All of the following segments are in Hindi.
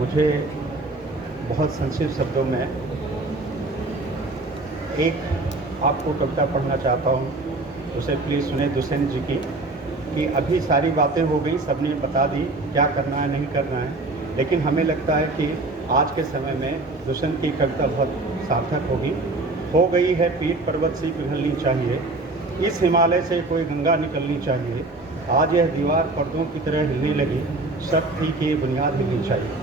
मुझे बहुत संक्षिप्त शब्दों में एक आपको कविता पढ़ना चाहता हूँ, उसे प्लीज़ सुने दुष्यंत जी की। कि अभी सारी बातें हो गई, सबने बता दी क्या करना है नहीं करना है, लेकिन हमें लगता है कि आज के समय में दुष्यंत की कविता बहुत सार्थक होगी। हो गई है पीठ पर्वत सी पिघलनी चाहिए, इस हिमालय से कोई गंगा निकलनी चाहिए, आज यह दीवार पर्दों की तरह हिलने लगी, शक थी कि बुनियाद हिलनी चाहिए।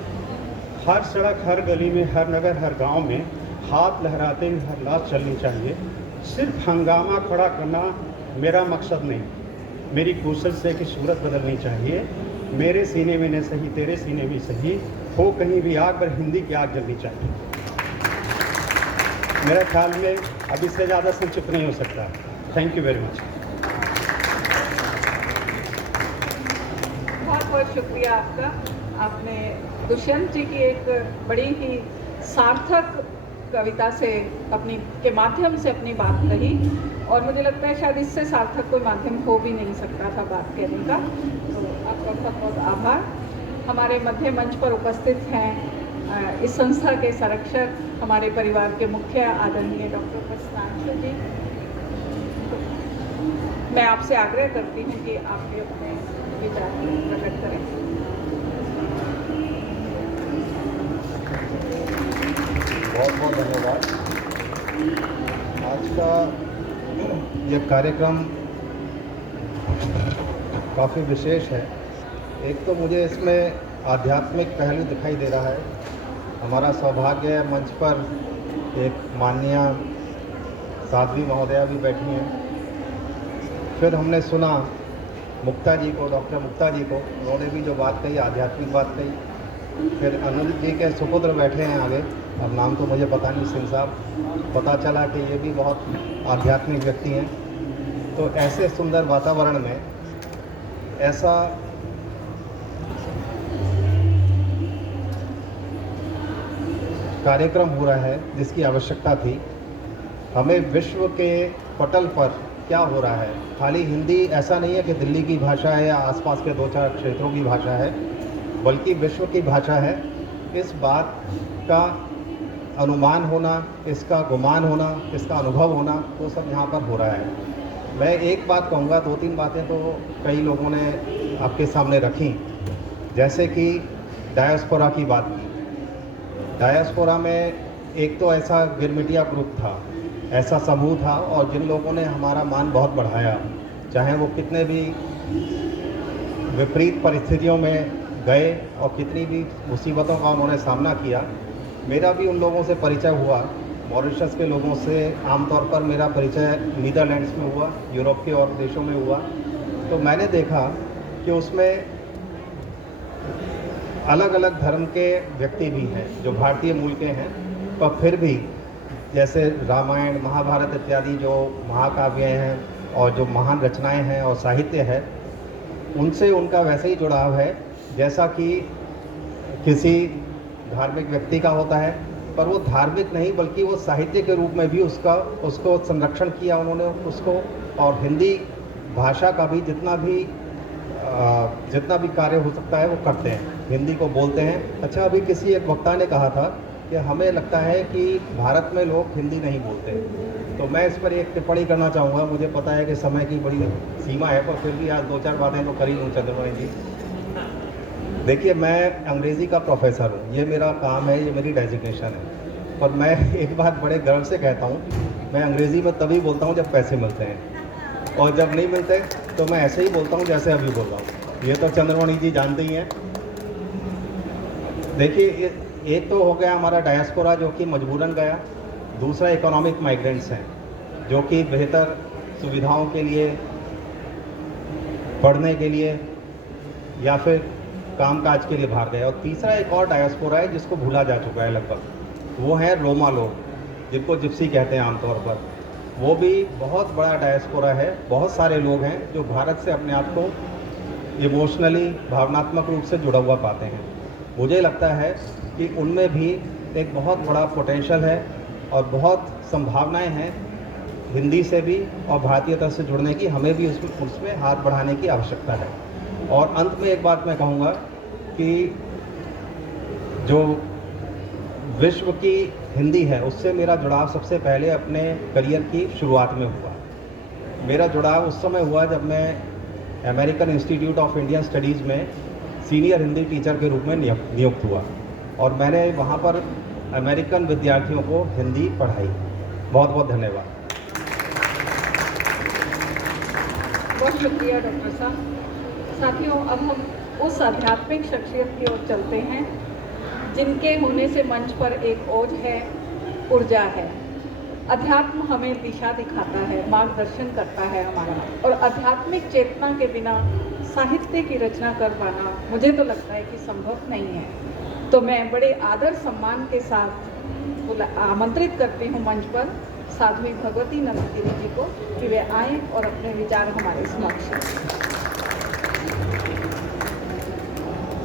हर सड़क हर गली में हर नगर हर गांव में हाथ लहराते हुए हर लाश चलनी चाहिए। सिर्फ हंगामा खड़ा करना मेरा मकसद नहीं, मेरी कोशिश से कि सूरत बदलनी चाहिए। मेरे सीने में न सही तेरे सीने में सही, हो कहीं भी आग पर हिंदी की आग जलनी चाहिए। मेरा ख्याल में अब इससे ज़्यादा संक्षिप्त नहीं हो सकता। Thank you very much. बहुत बहुत शुक्रिया आपका। आपने दुष्यंत जी की एक बड़ी ही सार्थक कविता से के माध्यम से अपनी बात कही, और मुझे लगता है शायद इससे सार्थक कोई माध्यम हो भी नहीं सकता था बात कहने का। तो आपका बहुत बहुत आभार। हमारे मध्य मंच पर उपस्थित हैं इस संस्था के संरक्षक, हमारे परिवार के मुखिया आदरणीय डॉक्टर प्रस्थांशु जी। तो मैं आपसे आग्रह करती हूँ कि आप भी अपने विचार प्रकट करें। बहुत बहुत धन्यवाद। आज का ये कार्यक्रम काफ़ी विशेष है। एक तो मुझे इसमें आध्यात्मिक पहलू दिखाई दे रहा है। हमारा सौभाग्य है मंच पर एक माननीय साध्वी महोदया भी बैठी हैं। फिर हमने सुना मुक्ता जी को, डॉक्टर मुक्ता जी को, उन्होंने भी जो बात कही आध्यात्मिक बात कही। फिर अनिल जी के सुपुत्र बैठे हैं आगे, अब नाम तो मुझे पता नहीं, सिंह साहब। पता चला कि ये भी बहुत आध्यात्मिक व्यक्ति हैं। तो ऐसे सुंदर वातावरण में ऐसा कार्यक्रम हो रहा है जिसकी आवश्यकता थी। हमें विश्व के पटल पर क्या हो रहा है, खाली हिंदी ऐसा नहीं है कि दिल्ली की भाषा है या आसपास के 2-4 क्षेत्रों की भाषा है, बल्कि विश्व की भाषा है। इस बात का अनुमान होना, इसका गुमान होना, इसका अनुभव होना, वो सब यहाँ पर हो रहा है। मैं एक बात कहूँगा, 2-3 बातें तो कई लोगों ने आपके सामने रखी, जैसे कि डायस्पोरा की बात की। डायस्पोरा में एक तो ऐसा गिरमिटिया ग्रुप था, ऐसा समूह था, और जिन लोगों ने हमारा मान बहुत बढ़ाया, चाहे वो कितने भी विपरीत परिस्थितियों में गए और कितनी भी मुसीबतों का उन्होंने सामना किया। मेरा भी उन लोगों से परिचय हुआ। मॉरिशस के लोगों से आमतौर पर मेरा परिचय नीदरलैंड्स में हुआ, यूरोप के और देशों में हुआ। तो मैंने देखा कि उसमें अलग अलग धर्म के व्यक्ति भी हैं जो भारतीय मूल के हैं, पर फिर भी जैसे रामायण, महाभारत इत्यादि जो महाकाव्य हैं और जो महान रचनाएं हैं और साहित्य है, उनसे उनका वैसे ही जुड़ाव है जैसा कि किसी धार्मिक व्यक्ति का होता है। पर वो धार्मिक नहीं, बल्कि वो साहित्य के रूप में भी उसको संरक्षण किया उन्होंने उसको। और हिंदी भाषा का भी जितना भी कार्य हो सकता है वो करते हैं, हिंदी को बोलते हैं। अच्छा, अभी किसी एक वक्ता ने कहा था कि हमें लगता है कि भारत में लोग हिंदी नहीं बोलते। तो मैं इस पर एक टिप्पणी करना चाहूँगा। मुझे पता है कि समय की बड़ी सीमा है, पर फिर भी आज 2-4 बातें तो कर ही लूँ। चंद्रमणि जी, देखिए, मैं अंग्रेज़ी का प्रोफेसर हूँ, ये मेरा काम है, ये मेरी डेजिग्नेशन है। पर मैं एक बात बड़े गर्व से कहता हूँ, मैं अंग्रेज़ी में तभी बोलता हूँ जब पैसे मिलते हैं, और जब नहीं मिलते तो मैं ऐसे ही बोलता हूँ जैसे अभी बोल रहा हूँ। ये तो चंद्रमणि जी जानते ही हैं। देखिए, एक तो हो गया हमारा डायस्पोरा जो कि मजबूरन गया। दूसरा इकोनॉमिक माइग्रेंट्स हैं जो कि बेहतर सुविधाओं के लिए, पढ़ने के लिए या फिर कामकाज के लिए बाहर गए। और तीसरा एक और डायस्पोरा है जिसको भूला जा चुका है लगभग, वो है रोमा लोग, जिनको जिप्सी कहते हैं आमतौर पर। वो भी बहुत बड़ा डायस्पोरा है। बहुत सारे लोग हैं जो भारत से अपने आप को इमोशनली, भावनात्मक रूप से जुड़ा हुआ पाते हैं। मुझे लगता है कि उनमें भी एक बहुत बड़ा पोटेंशियल है और बहुत संभावनाएं हैं हिंदी से भी और भारतीयता से जुड़ने की। हमें भी उसमें हाथ बढ़ाने की आवश्यकता है। और अंत में एक बात मैं कहूँगा कि जो विश्व की हिंदी है उससे मेरा जुड़ाव सबसे पहले अपने करियर की शुरुआत में हुआ। मेरा जुड़ाव उस समय हुआ जब मैं American institute of Indian studies में सीनियर हिंदी टीचर के रूप में नियुक्त हुआ और मैंने वहाँ पर अमेरिकन विद्यार्थियों को हिंदी पढ़ाई। बहुत बहुत धन्यवाद। बहुत शुक्रिया डॉक्टर साहब। साथियों, अब हम उस आध्यात्मिक शख्सियत की ओर चलते हैं जिनके होने से मंच पर एक ओज है, ऊर्जा है। अध्यात्म हमें दिशा दिखाता है, मार्गदर्शन करता है हमारा, और आध्यात्मिक चेतना के बिना साहित्य की रचना कर पाना मुझे तो लगता है कि संभव नहीं है। तो मैं बड़े आदर सम्मान के साथ आमंत्रित करती हूँ मंच पर साध्वी भगवती नंदगिरी जी को कि वे आएं और अपने विचार हमारे समक्ष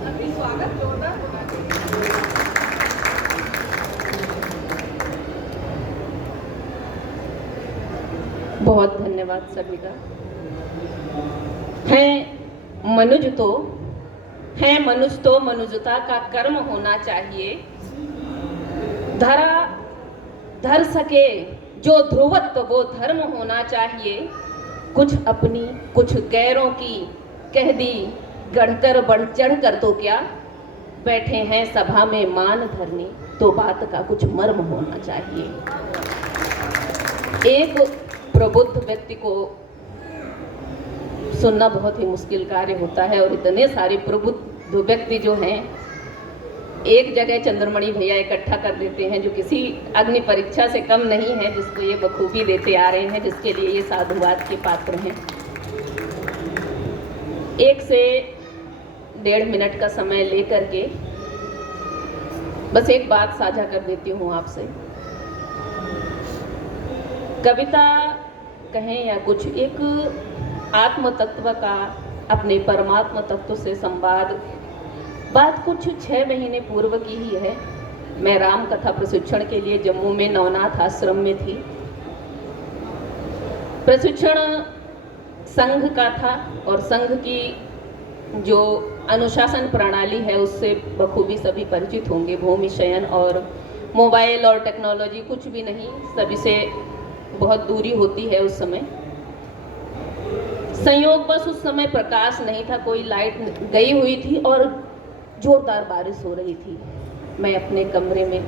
अभी स्वागत जोरदार होना चाहिए। बहुत धन्यवाद सभी का। है मनुज तो मनुजता का कर्म होना चाहिए। धर सके जो ध्रुवत्व वो धर्म होना चाहिए। कुछ अपनी कुछ गैरों की कह दी गढ़कर बढ़ चढ़ कर तो क्या। बैठे हैं सभा में मान धरनी तो बात का कुछ मर्म होना चाहिए। एक प्रबुद्ध व्यक्ति को सुनना बहुत ही मुश्किल कार्य होता है और इतने सारे प्रबुद्ध व्यक्ति जो हैं एक जगह चंद्रमणि भैया इकट्ठा कर देते हैं, जो किसी अग्नि परीक्षा से कम नहीं है, जिसको ये बखूबी देते आ रहे हैं, जिसके लिए ये साधुवाद के पात्र हैं। 1 से 1.5 मिनट का समय लेकर के बस एक बात साझा कर देती हूँ आपसे। कविता कहें या कुछ, एक आत्म तत्व का अपने परमात्मा तत्व से संवाद। बात कुछ 6 महीने पूर्व की ही है। मैं राम कथा प्रशिक्षण के लिए जम्मू में नवनाथ आश्रम में थी। प्रशिक्षण संघ का था और संघ की जो अनुशासन प्रणाली है उससे बखूबी सभी परिचित होंगे। भूमि शयन और मोबाइल और टेक्नोलॉजी कुछ भी नहीं, सभी से बहुत दूरी होती है उस समय। संयोग बस उस समय प्रकाश नहीं था, कोई लाइट गई हुई थी और जोरदार बारिश हो रही थी। मैं अपने कमरे में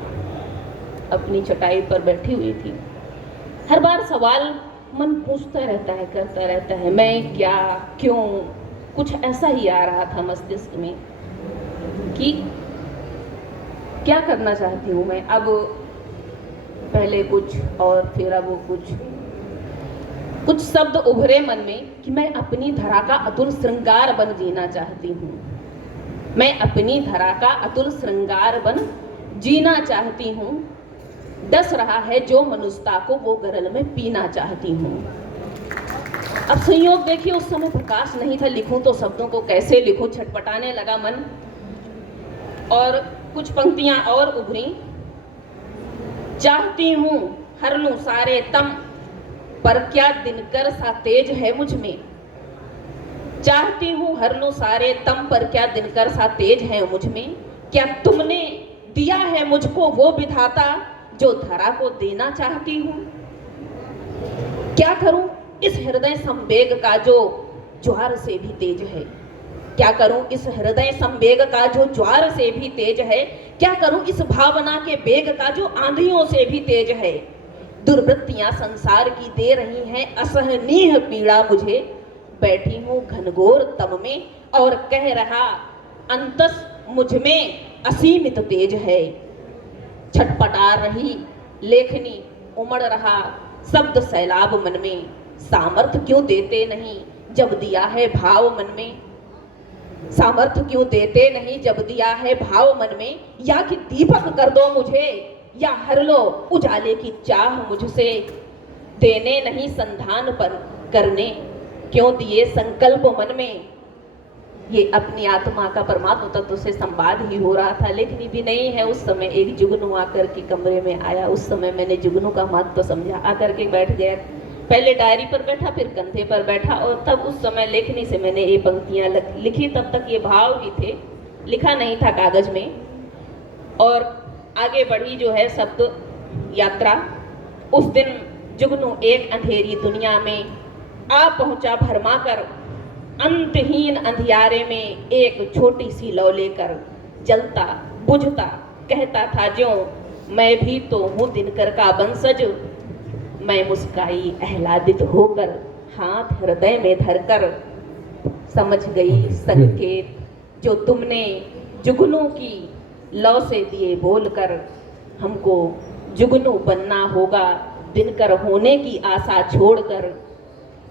अपनी चटाई पर बैठी हुई थी। हर बार सवाल मन पूछता रहता है, करता रहता है, मैं क्या, क्यों, कुछ ऐसा ही आ रहा था मस्तिष्क में कि क्या करना चाहती हूँ मैं। अब पहले कुछ और फिर अब कुछ शब्द उभरे मन में कि मैं अपनी धरा का अतुल श्रृंगार बन जीना चाहती हूँ। मैं अपनी धरा का अतुल श्रृंगार बन जीना चाहती हूँ। डस रहा है जो मनुष्यता को वो गरल में पीना चाहती हूँ। अब संयोग देखिए, उस समय प्रकाश नहीं था, लिखूं तो शब्दों को कैसे लिखूं, छटपटाने लगा मन। और कुछ पंक्तियां और उभरी। चाहती हूँ हर लूं सारे तम, पर क्या दिनकर सा तेज है मुझ में। चाहती हूँ हर लूं सारे तम, पर क्या दिनकर सा तेज है मुझ में। क्या तुमने दिया है मुझको वो विधाता जो धरा को देना चाहती हूँ। क्या करूं इस हृदय संवेग का जो ज्वार से भी तेज है। क्या करूं इस हृदय संवेग का जो ज्वार से भी तेज है। क्या करूं इस भावना के वेग का जो आंधियों से भी तेज है। दुर्वृत्तियां संसार की दे रही हैं असहनीय पीड़ा मुझे। बैठी हूं घनघोर तम में और कह रहा अंतस मुझ में असीमित तेज है। छटपटा रही लेखनी, उमड़ रहा शब्द सैलाब मन में। सामर्थ्य क्यों देते नहीं जब दिया है भाव मन में। सामर्थ्य क्यों देते नहीं जब दिया है भाव मन में। या कि दीपक कर दो मुझे, या हर लो उजाले की चाह मुझसे। देने नहीं संधान पर करने क्यों दिए संकल्प मन में। ये अपनी आत्मा का परमात्मा तत्व से संवाद ही हो रहा था। लेखनी भी नहीं है। उस समय एक जुगनू आकर के कमरे में आया। उस समय मैंने जुगनू का महत्व समझा, आकर के बैठ गया। पहले डायरी पर बैठा, फिर कंधे पर बैठा, और तब उस समय लेखनी से मैंने ये पंक्तियां लिखी। तब तक ये भाव ही थे, लिखा नहीं था कागज में। और आगे बढ़ी जो है शब्द यात्रा। उस दिन जुगनू एक अंधेरी दुनिया में आ पहुंचा भरमा कर, अंतहीन अंधियारे में एक छोटी सी लौ लेकर, जलता बुझता कहता था ज्यों मैं भी तो हूँ दिनकर का वंशज। मैं मुस्काई आह्लादित होकर, हाथ हृदय में धरकर, समझ गई संकेत जो तुमने जुगनू की लौ से दिए बोलकर। हमको जुगनू बनना होगा दिनकर होने की आशा छोड़कर।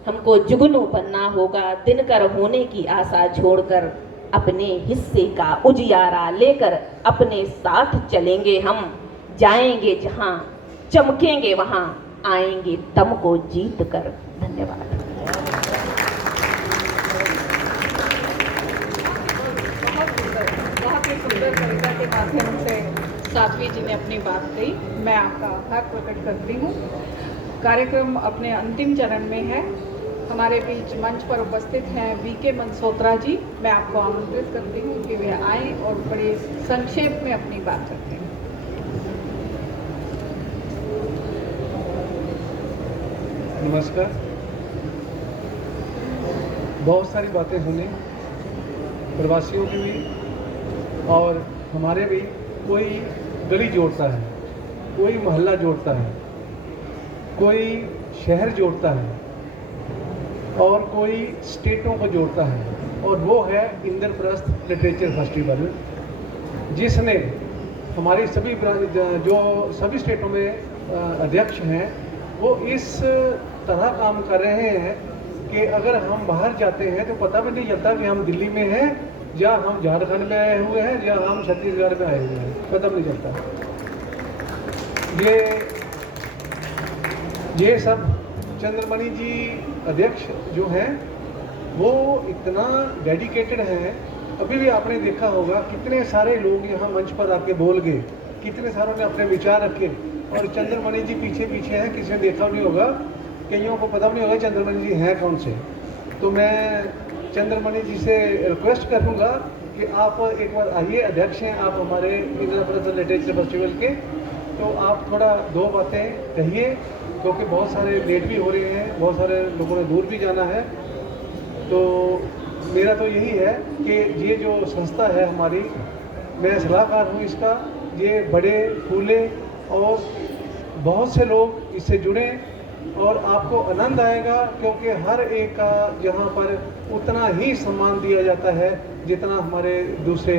हमको जुगनू बनना होगा दिनकर होने की आशा छोड़कर। अपने हिस्से का उजियारा लेकर अपने साथ चलेंगे हम। जाएंगे जहां चमकेंगे वहां, आएंगे दम को जीत कर। धन्यवाद। बहुत ही सुंदर कविता के माध्यम से साध्वी जी ने अपनी बात कही। मैं आपका आभार प्रकट करती हूँ। कार्यक्रम अपने अंतिम चरण में है। हमारे बीच मंच पर उपस्थित हैं वीके मनसोत्रा जी। मैं आपको आमंत्रित करती हूँ कि वे आएँ और बड़े संक्षेप में अपनी बात रखें। नमस्कार। बहुत सारी बातें सुनी, प्रवासियों की भी और हमारे भी। कोई गली जोड़ता है, कोई मोहल्ला जोड़ता है, कोई शहर जोड़ता है और कोई स्टेटों को जोड़ता है। और वो है इंद्रप्रस्थ लिटरेचर फेस्टिवल, जिसने हमारी सभी जो सभी स्टेटों में अध्यक्ष हैं वो इस तरह काम कर रहे हैं कि अगर हम बाहर जाते हैं तो पता भी नहीं चलता कि हम दिल्ली में हैं या हम झारखंड में आए हुए हैं या हम छत्तीसगढ़ में आए हुए हैं, पता भी नहीं चलता। ये सब चंद्रमणि जी अध्यक्ष जो हैं वो इतना डेडिकेटेड हैं। अभी भी आपने देखा होगा कितने सारे लोग यहाँ मंच पर आके बोल गए, कितने सारों ने अपने विचार रखे और चंद्रमणि जी पीछे पीछे हैं। किसी ने देखा नहीं होगा, कईयों को पता नहीं होगा चंद्रमणि जी हैं कौन से। तो मैं चंद्रमणि जी से रिक्वेस्ट करूँगा कि आप एक बार आइए, अध्यक्ष हैं आप हमारे इंद्रप्रस्थ लिटरेचर फेस्टिवल के, तो आप थोड़ा दो बातें कहिए क्योंकि बहुत सारे लेट भी हो रहे हैं, बहुत सारे लोगों ने दूर भी जाना है। तो मेरा तो यही है कि ये जो संस्था है हमारी, मैं सलाहकार हूँ इसका, ये बड़े फूले और बहुत से लोग इससे जुड़े और आपको आनंद आएगा क्योंकि हर एक का यहाँ पर उतना ही सम्मान दिया जाता है जितना हमारे दूसरे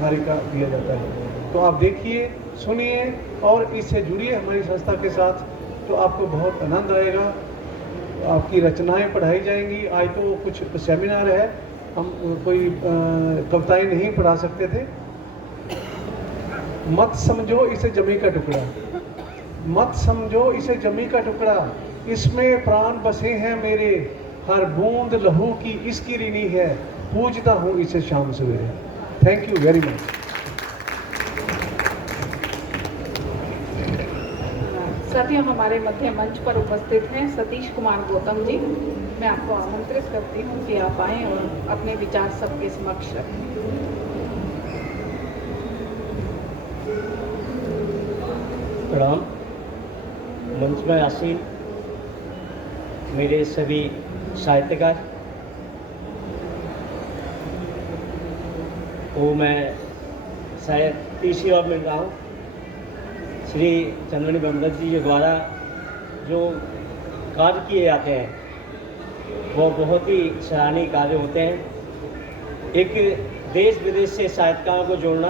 हारी का दिया जाता है। तो आप देखिए, सुनिए और इससे जुड़िए हमारी संस्था के साथ, तो आपको बहुत आनंद आएगा। आपकी रचनाएं पढ़ाई जाएंगी। आज तो कुछ सेमिनार है, हम कोई कविताएं नहीं पढ़ा सकते थे। मत समझो इसे जमी का टुकड़ा, मत समझो इसे जमी का टुकड़ा, इसमें प्राण बसे हैं मेरे, हर बूंद लहू की इसकी ऋणी है, पूजता हूँ इसे शाम सवेरे। Thank you very much. साथियों, हमारे मध्य मंच पर उपस्थित हैं सतीश कुमार गौतम जी। मैं आपको आमंत्रित करती हूँ कि आप आएँ और अपने विचार सबके समक्ष रखें। प्रणाम। मंच में आसीन मेरे सभी साहित्यकार, वो मैं शायद तीसरी बार मिल रहा हूँ। श्री चंद्रमणि ब्रह्मदत्त जी के द्वारा जो कार्य किए जाते हैं वो बहुत ही सराहनीय कार्य होते हैं। एक देश विदेश से साहित्यकारों को जोड़ना,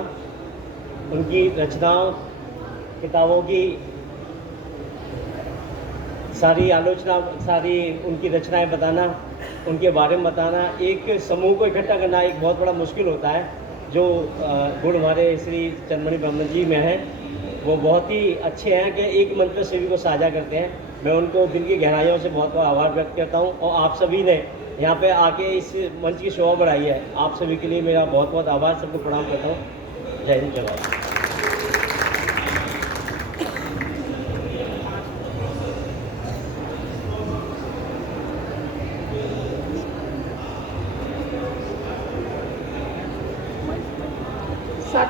उनकी रचनाओं, किताबों की सारी आलोचना, सारी उनकी रचनाएं बताना, उनके बारे में बताना, एक समूह को इकट्ठा करना एक बहुत बड़ा मुश्किल होता है। जो गुण हमारे श्री चंद्रमणि ब्रह्मदत्त जी में है वो बहुत ही अच्छे हैं कि एक मंच पर सभी को साझा करते हैं। मैं उनको दिल की गहराइयों से बहुत बहुत आभार व्यक्त करता हूं और आप सभी ने यहाँ पे आके इस मंच की शोभा बढ़ाई है। आप सभी के लिए मेरा बहुत बहुत आभार, सबको प्रणाम करता हूँ। जय हिंद, जय भारत।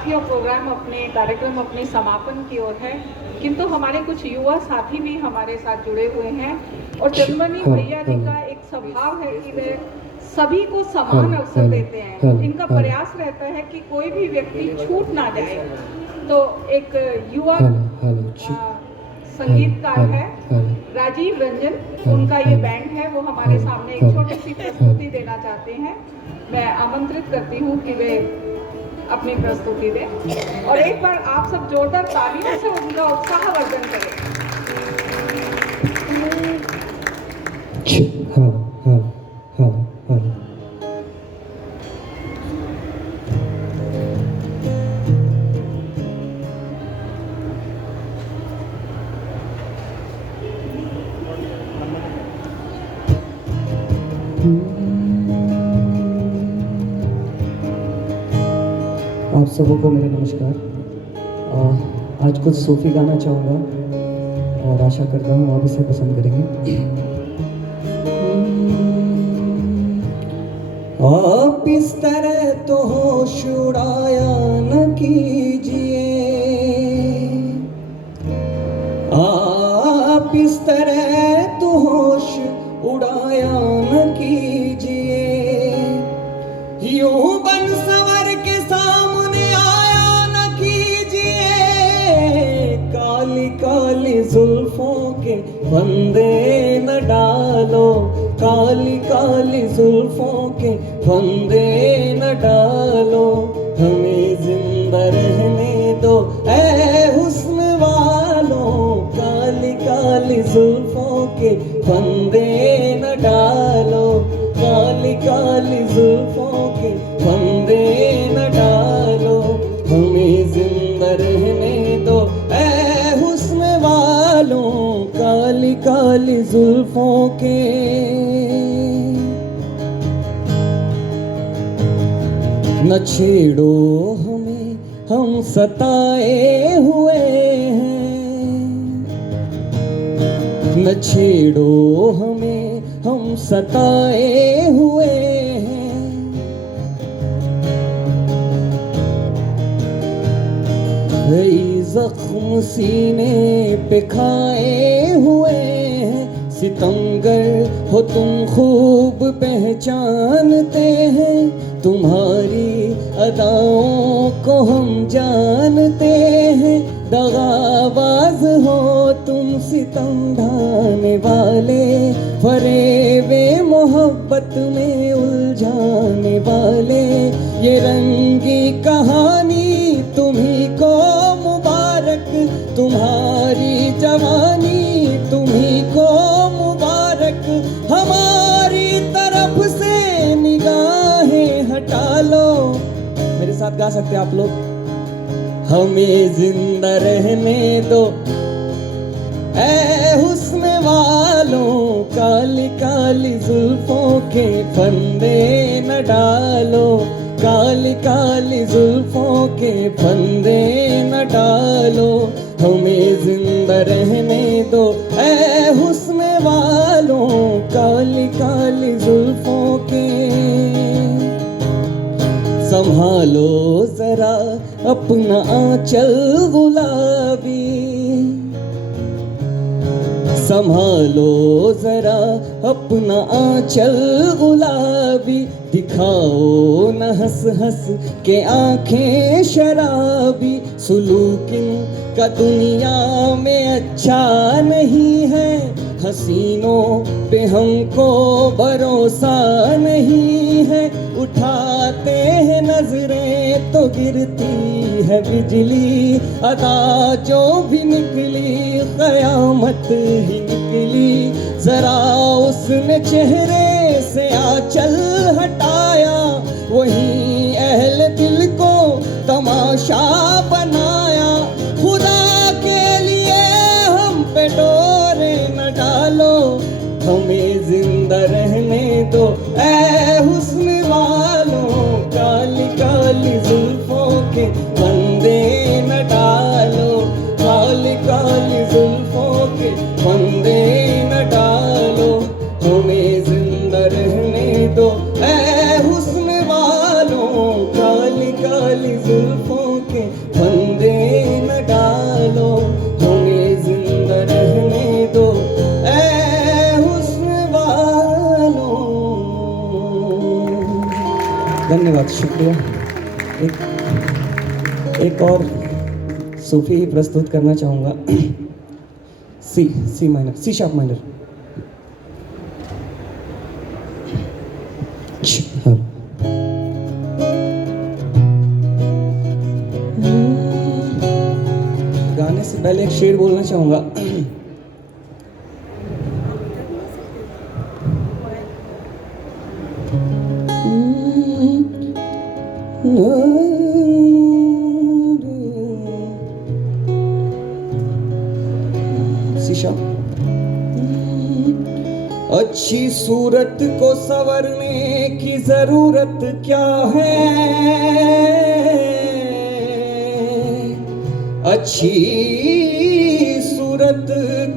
साथियों प्रोग्राम अपने कार्यक्रम अपने समापन की ओर है, किंतु हमारे कुछ युवा साथी भी हमारे साथ जुड़े हुए हैं और चंद्रमणि भैया जी का एक स्वभाव है कि वे सभी को समान अवसर देते हैं। इनका प्रयास रहता है कि कोई भी व्यक्ति छूट ना जाए। तो एक युवा संगीतकार है राजीव रंजन, उनका ये बैंड है, वो हमारे सामने एक छोटी सी प्रस्तुति देना चाहते हैं। मैं आमंत्रित करती हूँ कि वे अपनी प्रस्तुति दें और एक बार आप सब जोरदार तालियों से उनका उत्साहवर्धन करें। आप सबों को मेरा नमस्कार। आज कुछ सूफी गाना चाहूँगा और आशा करता हूँ आप इसे पसंद करेंगे। आप इस तरह तो होश उड़ाया न कीजिए, आप इस तरह तो होश उड़ाया न कीजिए, यूं बन सवर के सामने आया न कीजिए, काली काली जुल्फों के फंदे न डालो, काली काली जुल्फों के फंदे न डालो, हमें जिंदा रहने दो ऐ हुस्न वालों, काली काली जुल्फों के फंदे न डालो, काली काली जुल्फों के फंदे न डालो, हमें जिंदा रहने दो ऐ हुस्न वालों, काली काली जुल्फों के। न छेड़ो हमें हम सताए हुए हैं, न छेड़ो हमें हम सताए हुए हैं, कई जख्म सीने पे खाए हुए हैं, सितमगर हो तुम खूब पहचानते हैं, तुम्हारी अदाओं को हम जानते हैं, दगाबाज हो तुम सितम ढाने वाले, फरेबे मोहब्बत में उलझाने वाले, ये रंगी कहानी तुम्ही को मुबारक, तुम्हारी जवानी तुम्ही को मुबारक, हमारी तरफ से निगाहें हटा लो। मेरे साथ गा सकते हैं आप लोग। हमें जिंदा रहने दो ऐ हुस्न वालों, काली काली जुल्फों के फंदे न डालो, काली काली जुल्फों के फंदे न डालो, हमें जिंदा रहने दो ऐ हुस्न वालों, काली काली जुल्फों के। संभालो जरा अपना आंचल गुलाबी, संभालो जरा अपना आंचल गुलाबी, दिखाओ न हंस हंस के आंखें शराबी, सुलूकिन का दुनिया में अच्छा नहीं है, हसीनों पे हमको भरोसा नहीं है, उठाते हैं नजरें तो गिरती है बिजली, अदा जो भी निकली कयामत ही निकली, जरा उसने चेहरे से आंचल हटाया, वही अहल दिल को तमाशा बनाया, खुदा के लिए हम पे डोरे न डालो, हमें जिंदा रहने दो ऐ हुस्न वालों, काली काली जुल्फों के फंदे न डालो, काली काली जुल्फों के फंदे न डालो, हमें जिंदा रहने दो ऐ हुस्न वालों, काली काली धन्यवाद, शुक्रिया। एक और सूफी प्रस्तुत करना चाहूँगा। C minor, C sharp minor. गाने से पहले एक शेर बोलना चाहूँगा। अच्छी सूरत को संवरने की जरूरत क्या है, अच्छी सूरत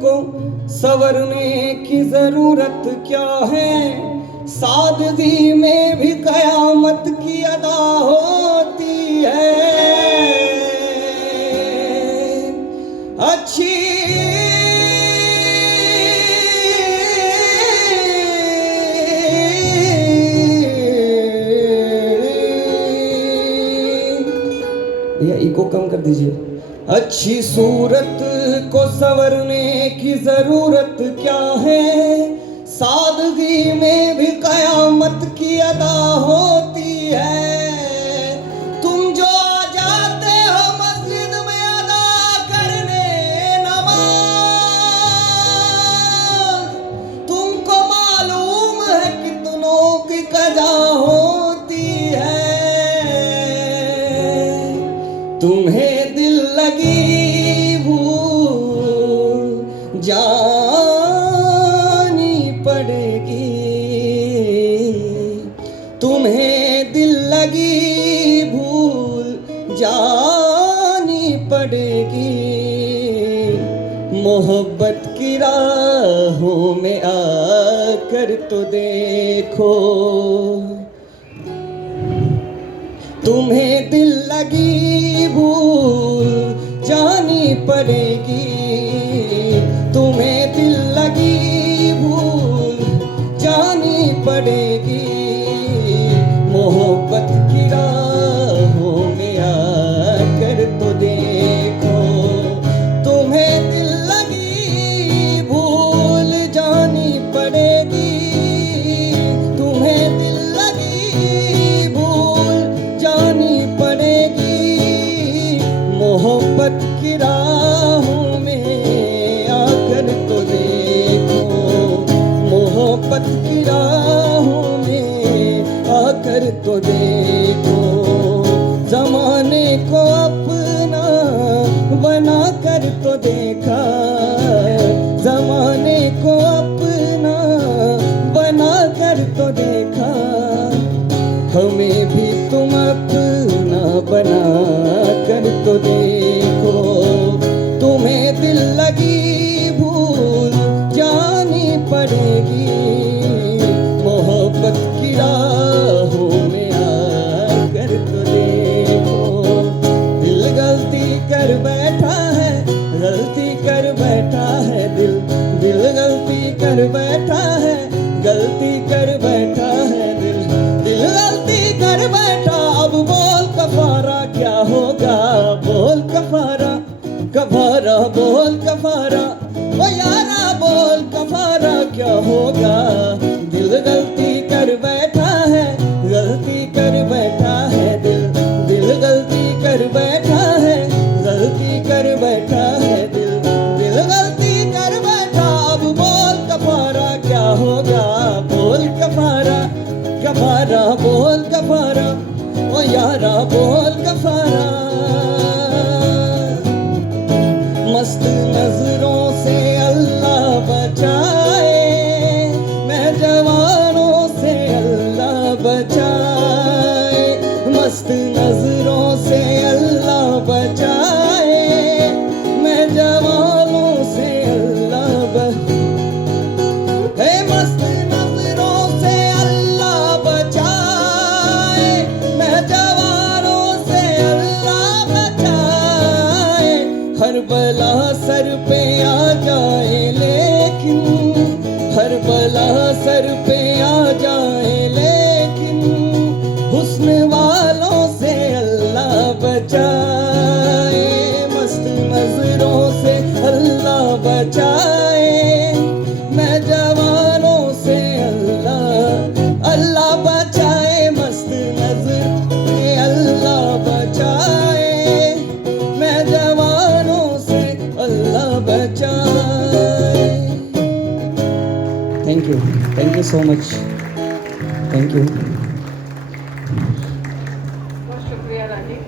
को संवरने की जरूरत क्या है, सादगी में भी कयामत की अदा होती है। अच्छी भैया इको कम कर दीजिए। अच्छी सूरत को संवरने की जरूरत क्या है, सादगी में भी कयामत की अदा होती है। तुम जो आ जाते हो मस्जिद में अदा करने नमाज, तुमको मालूम है कितनों की कजा होती है। तुम्हें दिल लगी भूल जानी पड़ेगी, तुम्हें दिल लगी भूल जानी पड़ेगी। मोहब्बत की राहों में आकर तो देखो, तुम्हें दिल लगी भूल जानी पड़ेगी, तुम्हें दिल लगी भूल जानी पड़ेगी। मोहब्बत की राहों में आकर तो देखो, तुम्हें दिल लगी भूल जानी पड़ेगी, तुम्हें दिल लगी भूल जानी पड़ेगी। मोहब्बत की राहों में आकर तो देखो, मोहब्बत की राहों में आकर तो देखो। जमाने को अपना बना कर तो देखा, जमाने को अपना बना कर तो देखा। हमें भी तुम अपना बना कर तो देखो, तुम्हें दिल लगी भूल जानी पड़ेगी। मोहब्बत की राहों में आकर तो देखो। दिल गलती कर बैठा है, गलती कर बैठा है दिल, दिल गलती कर बैठा है, गलती कर बैठा है दिल, दिल गलती कर बैठा। अब बोल कफारा क्या होगा, बोल कफारा, कफारा बोल कफारा, ओ यारा बोल कफारा क्या होगा। दिल गलती कर बैठा है, गलती कर बैठा है दिल, दिल गलती कर बैठा है, गलती कर बैठा है दिल, दिल गलती कर बैठा। अब बोल कफारा क्या होगा, बोल कफारा, कफारा बोल कफारा, ओ यारा बोल कफारा। मस्त नजरों से अल्लाह बचाए, मैं जवानों से अल्लाह बचाए। मस्त नजरों से अल्लाह बचाए, मैं जवानों से अल्लाह मस्त नजरों से अल्लाह बचाए, मैं जवानों से अल्लाह बचाए। हर बला सर पे आ जाए लेकिन, हर बला सर पे आ जाए लेकिन, हुस्न बचाए, मस्त नजरों से अल्लाह बचाए, मैं जवानों से अल्लाह अल्लाह बचाए, मस्त नजर से अल्लाह बचाए, मैं जवानों से अल्लाह बचाए। Thank you so much, thank you. बहुत शुक्रिया राजीव।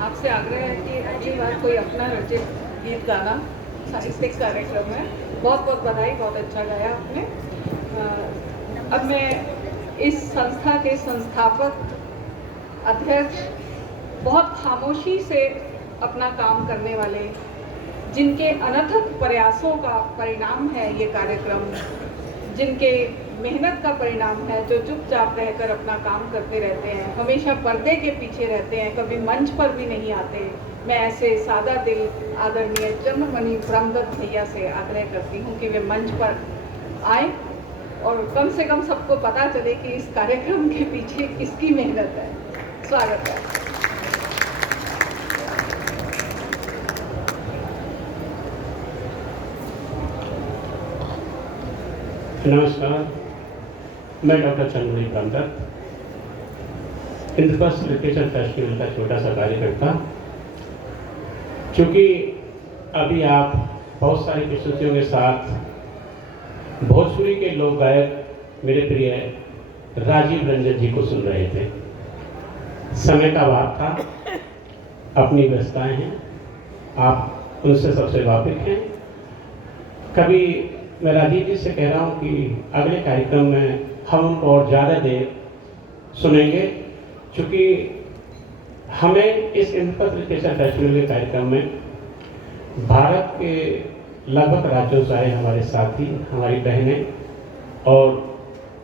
आपसे आग्रह है कि अगली बार कोई अपना रचित गीत गाना साहित्यिक कार्यक्रम में। बहुत बहुत बधाई, बहुत अच्छा गाया आपने। अब मैं इस संस्था के संस्थापक अध्यक्ष, बहुत खामोशी से अपना काम करने वाले, जिनके अनथक प्रयासों का परिणाम है ये कार्यक्रम, जिनके मेहनत का परिणाम है, जो चुपचाप रहकर अपना काम करते रहते हैं, हमेशा पर्दे के पीछे रहते हैं, कभी मंच पर भी नहीं आते, मैं ऐसे सादा दिल आदरणीय चंद्रमणि ब्रह्मदत्त भैया से आग्रह करती हूँ कि वे मंच पर आए और कम से कम सबको पता चले कि इस कार्यक्रम के पीछे किसकी मेहनत है। स्वागत है। नमस्कार, मैं doctor Chandramani Brahmadatt, Indraprastha literature festival का छोटा सा कार्यकर्ता। चूँकि अभी आप बहुत सारी प्रस्तुतियों के साथ भोजपुरी के लोक गायक मेरे प्रिय राजीव रंजन जी को सुन रहे थे, समय का अभाव था, अपनी व्यस्तताएं हैं, आप उनसे सबसे वाकिफ हैं। कभी मैं राजीव जी से कह रहा हूँ कि अगले कार्यक्रम में हम उनको और ज़्यादा देर सुनेंगे, क्योंकि हमें इस इंद्रप्रस्थ लिटरेचर फेस्टिवल के कार्यक्रम में भारत के लगभग राज्यों से आए हमारे साथी, हमारी बहनें और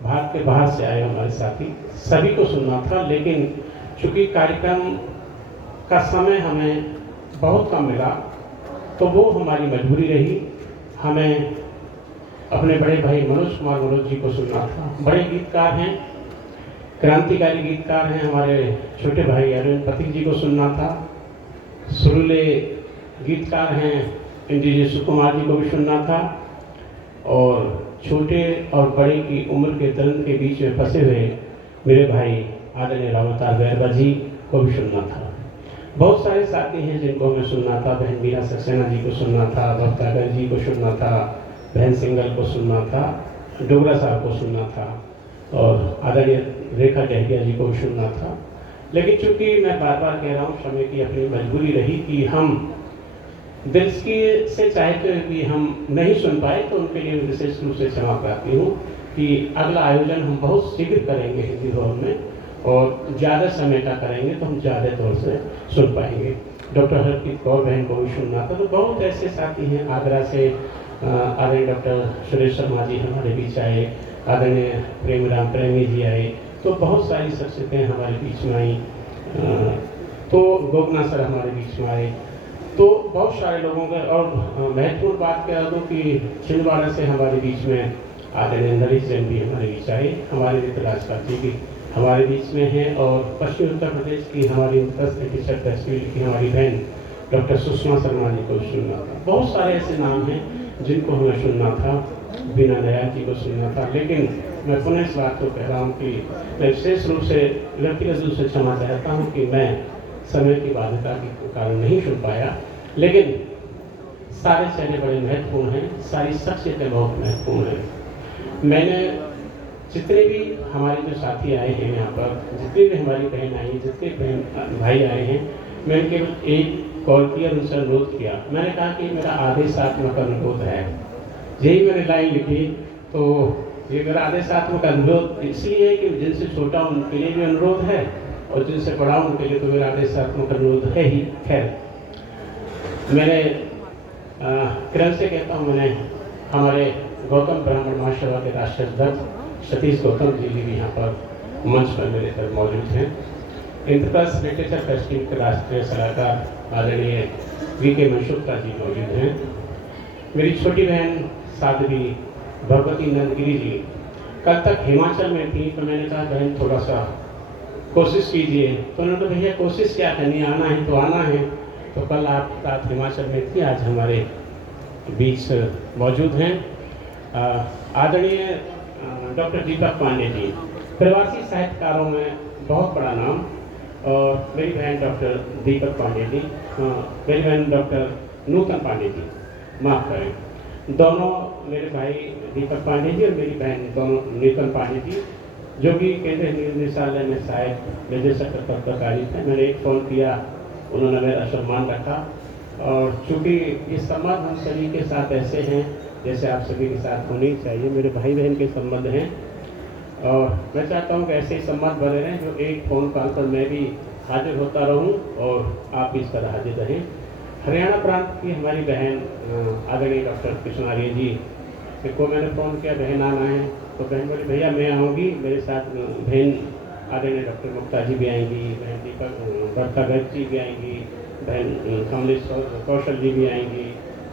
भारत के बाहर से आए हमारे साथी, सभी को सुनना था। लेकिन चूँकि कार्यक्रम का समय हमें बहुत कम मिला, तो वो हमारी मजबूरी रही। हमें अपने बड़े भाई मनोज कुमार मनोज जी को सुनना था। बड़े गीतकार हैं, क्रांतिकारी गीतकार हैं। हमारे छोटे भाई अरविंद पथिक जी को सुनना था। सुरीले गीतकार हैं इंद्रजीत सुकुमार जी को भी सुनना था। और छोटे और बड़े की उम्र के द्वंद्व के बीच में फंसे हुए मेरे भाई आदरणीय रामावतार बैरवा जी को भी सुनना था। बहुत सारे साथी हैं जिनको हमें सुनना था। बहन मीरा सक्सेना जी को सुनना था, भक्तागर जी को सुनना था, बहन सिंगल को सुनना था, डोगरा साहब को सुनना था और आदरणीय रेखा डहरिया जी को भी सुनना था। लेकिन चूंकि मैं बार बार कह रहा हूँ, समय की अपनी मजबूरी रही कि हम दिल की से चाहते हुए भी हम नहीं सुन पाए, तो उनके लिए विशेष रूप से क्षमा प्रार्थी हूँ कि अगला आयोजन हम बहुत शीघ्र करेंगे हिंदी भवन में और ज़्यादा समय का करेंगे तो हम ज़्यादा तौर से सुन पाएंगे। डॉक्टर हरप्रीत कौर बहन को भी सुनना था। तो बहुत ऐसे साथी हैं। आगरा से आदरणीय डॉक्टर सुरेश शर्मा जी हमारे बीच आए, आदरणीय प्रेमराम प्रेमी जी आए, तो बहुत सारी शख्सियतें हमारे बीच में आई। तो गोपना सर हमारे बीच में आए। तो बहुत सारे लोगों के, और महत्वपूर्ण बात कह दूँ कि छिंदवाड़ा से हमारे बीच में आदरणीय नरेश जैन भी हमारे बीच आए, हमारे मित्र राजपाल जी भी हमारे बीच में हैं। और पश्चिमी उत्तर प्रदेश की हमारी इंद्रप्रस्थ लिटरेचर फेस्टिवल की हमारी बहन डॉक्टर सुषमा शर्मा जी को सुनना था। बहुत सारे ऐसे नाम हैं जिनको हमें सुनना था। बीना दयाल जी को सुनना था। लेकिन मैं पुनः इस बात को कह रहा हूँ कि मैं विशेष रूप से व्यक्तिगत रूप से क्षमा चाहता हूँ कि मैं समय की बाध्यता के कारण नहीं सुन पाया। लेकिन सारे चेहरे बड़े महत्वपूर्ण हैं, सारी शख्सियतें बहुत महत्वपूर्ण हैं। मैंने जितने भी हमारे जो साथी आए हैं यहाँ पर, जितने भी हमारी बहन आई हैं, जितने बहन भाई आए हैं, मैंने केवल एक कॉल किया, उनसे अनुरोध किया। मैंने कहा कि मेरा आदेशात्मक अनुरोध है। यही मैंने लाइन लिखी। तो ये मेरा आदेशात्मक अनुरोध इसलिए है कि जिनसे छोटा उनके लिए भी अनुरोध है और जिनसे बड़ा उनके लिए तो मेरा आदेशात्मक अनुरोध है ही। खैर, मैंने क्रम से कहता हूँ, मैंने हमारे गौतम ब्राह्मण महासभा के राष्ट्रीय अध्यक्ष सतीश गौतम जी भी यहाँ पर मंच पर मेरे पर मौजूद हैं। इंद्रप्रस्थ लिटरेचर फेस्टिवल के राष्ट्रीय सलाहकार आदरणीय वीके मनशुक्ता जी मौजूद हैं। मेरी छोटी बहन साध्वी भगवती नंदगिरी जी कल तक हिमाचल में थी, तो मैंने कहा बहन थोड़ा सा कोशिश कीजिए। तो उन्होंने कहा भैया कोशिश क्या करनी, आना है तो आना है। तो कल आप रात हिमाचल में थी, आज हमारे बीच मौजूद हैं आदरणीय डॉक्टर दीपक पांडे जी, प्रवासी साहित्यकारों में बहुत बड़ा नाम। और मेरी बहन डॉक्टर दीपक पांडे जी, मेरी बहन डॉक्टर नूतन पांडे जी, माफ़ करें, दोनों मेरे भाई दीपक पांडे जी और मेरी बहन दोनों नूतन पांडे जी, जो कि केंद्रीय निदेशालय में सहायक निदेशक पद पर कार्यरत है। मैंने एक फ़ोन किया, उन्होंने मेरा सम्मान रखा। और चूँकि ये संबंध हम सभी के साथ ऐसे हैं जैसे आप सभी के साथ होनी चाहिए, मेरे भाई बहन के संबंध हैं। और मैं चाहता हूँ कि ऐसे ही संबंध बने रहें, जो एक फ़ोन कॉल पर मैं भी हाजिर होता रहूँ और आप भी इस तरह हाजिर रहें। हरियाणा प्रांत की हमारी बहन आदरणीय डॉक्टर कृष्ण आर्य जी को मैंने फ़ोन किया, बहन आना है, तो बहन बोली भैया मैं आऊँगी, मेरे साथ बहन आदरणीय डॉक्टर मुक्ता जी भी आएंगी, बहन दीपक बर्ता गर्ग जी भी आएंगी, बहन कमलेश कौशल जी भी आएंगी,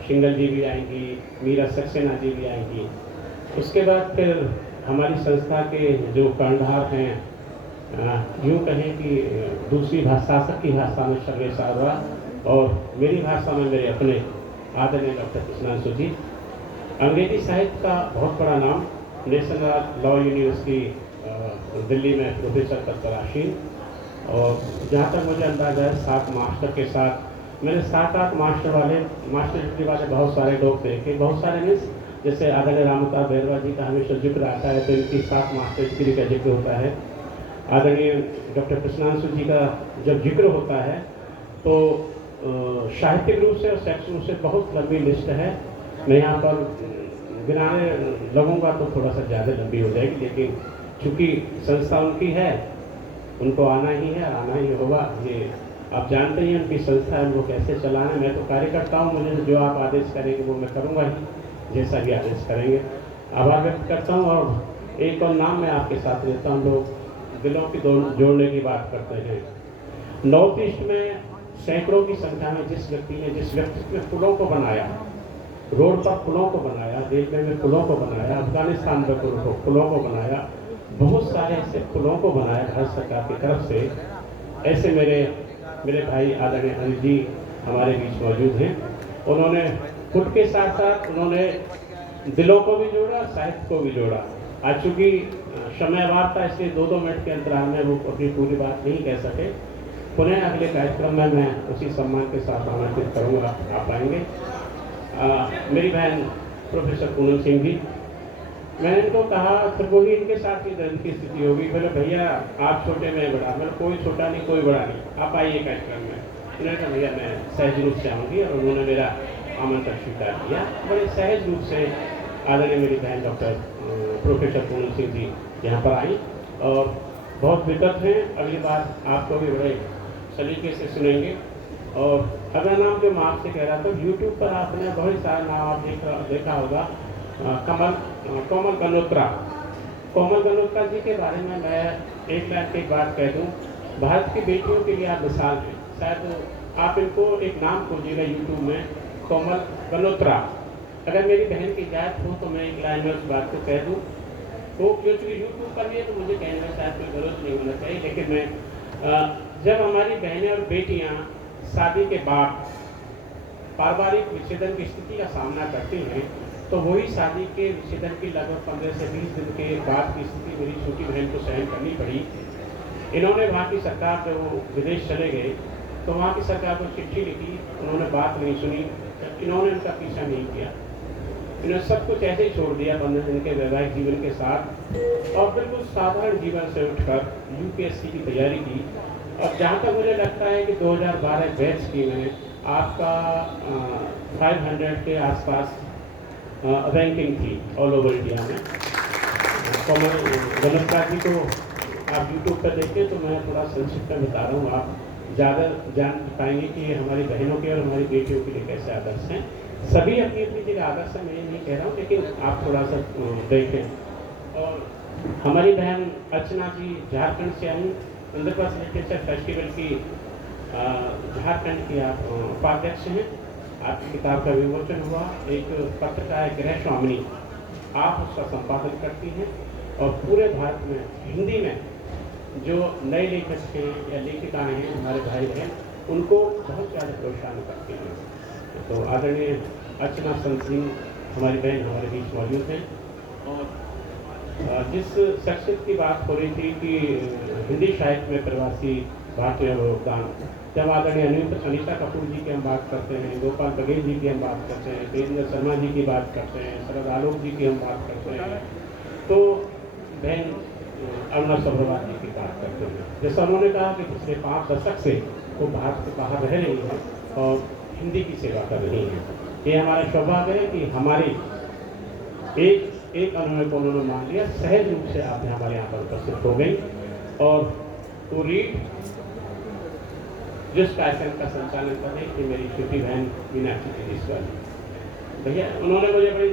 शिंगल जी भी आएंगी, मीरा सक्सेना जी भी आएंगी। उसके बाद फिर हमारी संस्था के जो कर्णधार हैं, यूँ कहें कि दूसरी भाषा शासक की भाषा में सर्वे सारवा और मेरी भाषा में मेरे अपने आदरणीय डॉक्टर कृष्णांशु जी, अंग्रेजी साहित्य का बहुत बड़ा नाम, नेशनल लॉ यूनिवर्सिटी दिल्ली में प्रोफेसर पद पर आसीन। और जहाँ तक मुझे अंदाजा है 7 मास्टर के साथ, मैंने 7-8 मास्टर डिग्री वाले बहुत सारे लोग देखे, बहुत सारे मीन्स जैसे आदरणीय रामता बैरवा जी का हमेशा जिक्र आता है तो इनकी 7 मास्टर डिग्री का जिक्र होता है। आदरणीय डॉक्टर कृष्णांशु जी का जब जिक्र होता है तो साहित्यिक रूप से और शैक्षिक रूप से बहुत लंबी लिस्ट है। मैं यहाँ पर गिनाने लगूंगा तो थोड़ा सा ज़्यादा लंबी हो जाएगी, लेकिन चूँकि संस्था उनकी है, उनको आना ही है, आना ही होगा। ये आप जानते ही उनकी संस्था है, उनको कैसे चलाना है। मैं तो कार्यकर्ता हूँ, मुझे जो आप आदेश करेंगे वो मैं करूँगा ही, जैसा भी आदेश करेंगे। आभार व्यक्त करता हूँ। और एक और नाम मैं आपके साथ लेता हूँ, लोग दिलों की जोड़ने की बात करते हैं। नॉर्थ ईस्ट में सैकड़ों की संख्या में जिस व्यक्ति ने पुलों को बनाया, रोड पर पुलों को बनाया, रेलवे में पुलों को बनाया, अफगानिस्तान में पुलों को बनाया, बहुत सारे ऐसे पुलों को बनाया भारत सरकार की तरफ से। ऐसे मेरे भाई आदरणीय अनिल जी हमारे बीच मौजूद हैं। उन्होंने खुद के साथ साथ उन्होंने दिलों को भी जोड़ा, साहित्य को भी जोड़ा। आज चूँकि समय अभाव था, इसलिए 2-2 मिनट के अंतराल में वो अपनी पूरी बात नहीं कह सके। पुनः अगले कार्यक्रम में मैं उसी सम्मान के साथ आमंत्रित करूँगा, आप आएंगे। मेरी बहन प्रोफेसर पूनम सिंह जी, मैंने इनको कहा, फिर वही इनके साथ ही दर्द की स्थिति होगी। बोले भैया आप छोटे मैं बड़ा, मैं कोई छोटा नहीं कोई बड़ा नहीं, आप आइए कार्यक्रम में। उन्होंने कहा भैया मैं सहज रूप से आऊँगी, और उन्होंने मेरा आमंत्रण स्वीकार किया। बड़े सहज रूप से आदरणीय मेरी बहन डॉक्टर प्रोफेसर पूनम सिंह जी यहाँ पर आई और बहुत विकट हैं। अगली बार आपको भी बड़े सलीके से सुनेंगे। और अगला नाम जो मैं आपसे कह रहा था, यूट्यूब पर आपने बहुत सारे नाम आप देखा होगा, कोमल गनोत्रा। कोमल गनोत्रा जी के बारे में मैं एक लाइन की बात कह दूँ, भारत की बेटियों के लिए आप मिसाल हैं। शायद आप इनको एक नाम खोजिएगा यूट्यूब में, कोमल गनोत्रा। अगर मेरी बहन की जात हो तो मैं एक लाइन में उस बात को कह दूँ। वो क्योंकि यूट्यूब पर भी है तो मुझे कहने में शायद कोई जरूरत नहीं होना चाहिए, लेकिन मैं जब हमारी बहनें और बेटियाँ शादी के बाद पारिवारिक विच्छेदन की स्थिति का सामना करती हैं, तो वही शादी के विच्छेदन की लगभग 15 से 20 दिन के बाद की स्थिति मेरी छोटी बहन को सहन करनी पड़ी। इन्होंने वहाँ की सरकार जब वो विदेश चले गए तो वहाँ की सरकार को चिट्ठी लिखी, उन्होंने बात नहीं सुनी, इन्होंने उनका पीछा नहीं किया, इन्होंने सब कुछ ऐसे ही छोड़ दिया 15 दिन के वैवाहिक जीवन के साथ और बिल्कुल साधारण जीवन से उठकर यूपीएससी की तैयारी की। और जहाँ तक मुझे लगता है कि 2012 बैच की मैंने आपका 500 के आसपास रैंकिंग थी ऑल ओवर इंडिया में। कोमल गनोत्रा जी को आप यूट्यूब पर देखते तो मैं थोड़ा संक्षिप्त में बता रहा हूँ, आप ज़्यादा जान पाएंगे कि ये हमारी बहनों के और हमारी बेटियों के लिए कैसे आदर्श हैं। सभी अपनी अपनी जगह आदर्श है, मैं ये नहीं कह रहा हूँ, लेकिन आप थोड़ा सा देखें। और हमारी बहन अर्चना जी झारखंड से आई, इंद्रप्रस्थ लिटरेचर फेस्टिवल की झारखंड की आप उपाध्यक्ष हैं। आपकी किताब का विमोचन हुआ, एक पत्रिका है गृह स्वामिनी, आप उसका संपादन करती हैं और पूरे भारत में हिंदी में जो नए लेखक हैं या लेखिकाएँ हैं हमारे भाई बहन, उनको बहुत ज़्यादा प्रोत्साहन करते हैं। तो आदरणीय अर्चना संत सिंह हमारी बहन हमारे बीच मौजूद हैं। और जिस शख्सियत की बात हो रही थी कि हिंदी साहित्य में प्रवासी भारतीयों का योगदान, जब आदरणीय अनीता कपूर जी की हम बात करते हैं, गोपाल बघेल जी की हम बात करते हैं, तेजेंद्र शर्मा जी की बात करते हैं, शरद आलोक जी की हम बात करते हैं, तो बहन अरुणा सभ्रवाल जी की बात करते हैं। जैसा उन्होंने कहा कि पिछले 5 दशक से वो भारत से बाहर रह रही हैं और हिंदी की सेवा कर रही हैं। ये हमारा सौभाग्य है कि हमारी एक अनुनय को उन्होंने मान लिया, सहज रूप से आप हमारे यहाँ पर उपस्थित हो गई। और टू रीड जिस कार्यक्रम का संचालन कर रही थी मेरी छोटी बहन मीनाक्षी तेजस्वाल भैया, उन्होंने मुझे बड़ी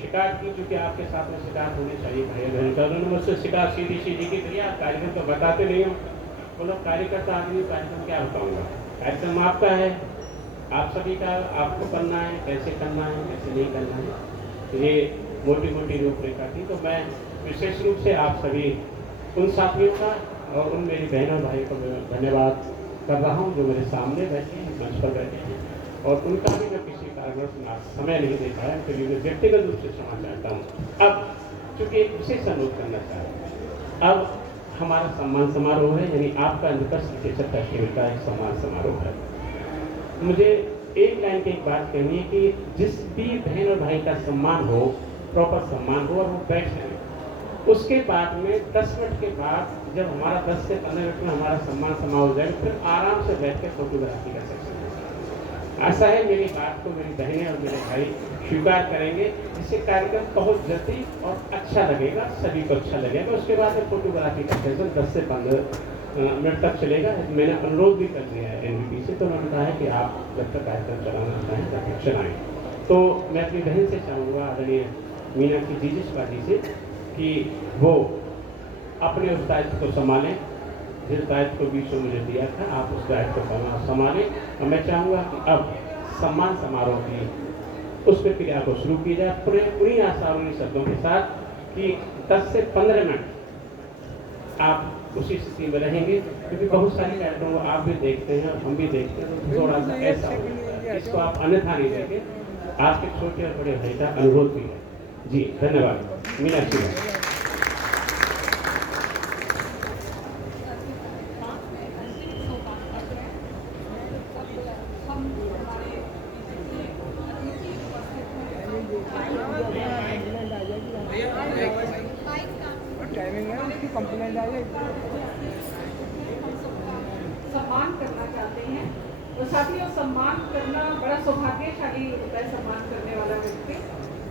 शिकायत की, क्योंकि आपके साथ में शिकायत होनी चाहिए भाई बहन का। उन्होंने मुझसे शिकायत सीधी की भैया आप कार्यक्रम तो बताते नहीं हो। बोलो कार्यकर्ता आदमी कार्यक्रम क्या बताऊँगा, कार्यक्रम आपका है, आप सभी का, आपको करना है, कैसे करना है, कैसे नहीं करना है। तो ये मोटी मोटी रूपरेखा थी। तो मैं विशेष रूप से आप सभी उन साथियों का और उन मेरी बहन और भाई को धन्यवाद कर रहा हूँ जो मेरे सामने बैठे हैं, मंच पर बैठे हैं, और उनका भी मैं किसी कारणवश समय नहीं दे पाया, फिर मैं व्यक्तिगत रूप से क्षमा चाहता हूँ। अब चूँकि एक विशेष अनुरोध करना चाहता हूँ, अब हमारा सम्मान समारोह है, यानी आपका अनुकर्ष 75 शिविर का एक सम्मान समारोह है। मुझे एक लाइन की एक बात कहनी है कि जिस भी बहन और भाई का सम्मान हो, प्रॉपर सम्मान हो और वो बैठ जाए, उसके बाद में 10 मिनट के बाद जब हमारा 10 से 15 मिनट में हमारा सम्मान समारोह हो जाए, फिर आराम से बैठ के फोटोग्राफी का सेक्शन है। ऐसा है, मेरी बात को मेरी बहनें और मेरे भाई स्वीकार करेंगे, जिससे कार्यक्रम बहुत जल्दी और अच्छा लगेगा, सभी को अच्छा लगेगा। उसके बाद में फोटोग्राफी का सेशन 10 से 15 मिनट तक चलेगा। मैंने अनुरोध भी कर दिया है NVP से, तो उन्होंने कहा है कि आप जब तक कार्यक्रम चलाना चाहें तब तक चलाएँ। तो मैं अपनी बहन से चाहूँगा, आदरणीय मीनाक्षी तेजस्वाल जी से, कि वो अपने उस दायित्व को संभालें जिस दायित्व को बीच में मुझे दिया था, आप उस दायित्व को संभालें। और मैं चाहूँगा कि अब सम्मान समारोह की उस प्रक्रिया को शुरू की जाए, पूरे पूरी आसानी शब्दों के साथ कि 10 से 15 मिनट आप उसी स्थिति में रहेंगे, क्योंकि बहुत सारे कार्यक्रम आप भी देखते हैं और हम भी देखते हैं, तो थोड़ा सा ऐसा होता है, इसको आप अन्यथा नहीं देंगे। आपके छोटे और बड़े भाई का अनुरोध भी है। जी धन्यवाद। मीनाक्षी टाइमिंग है उसकी कंप्लेंट आई है। सम्मान करना चाहते हैं, तो साथियों सम्मान करना बड़ा सौभाग्यशाली होता है, सम्मान करने वाला व्यक्ति,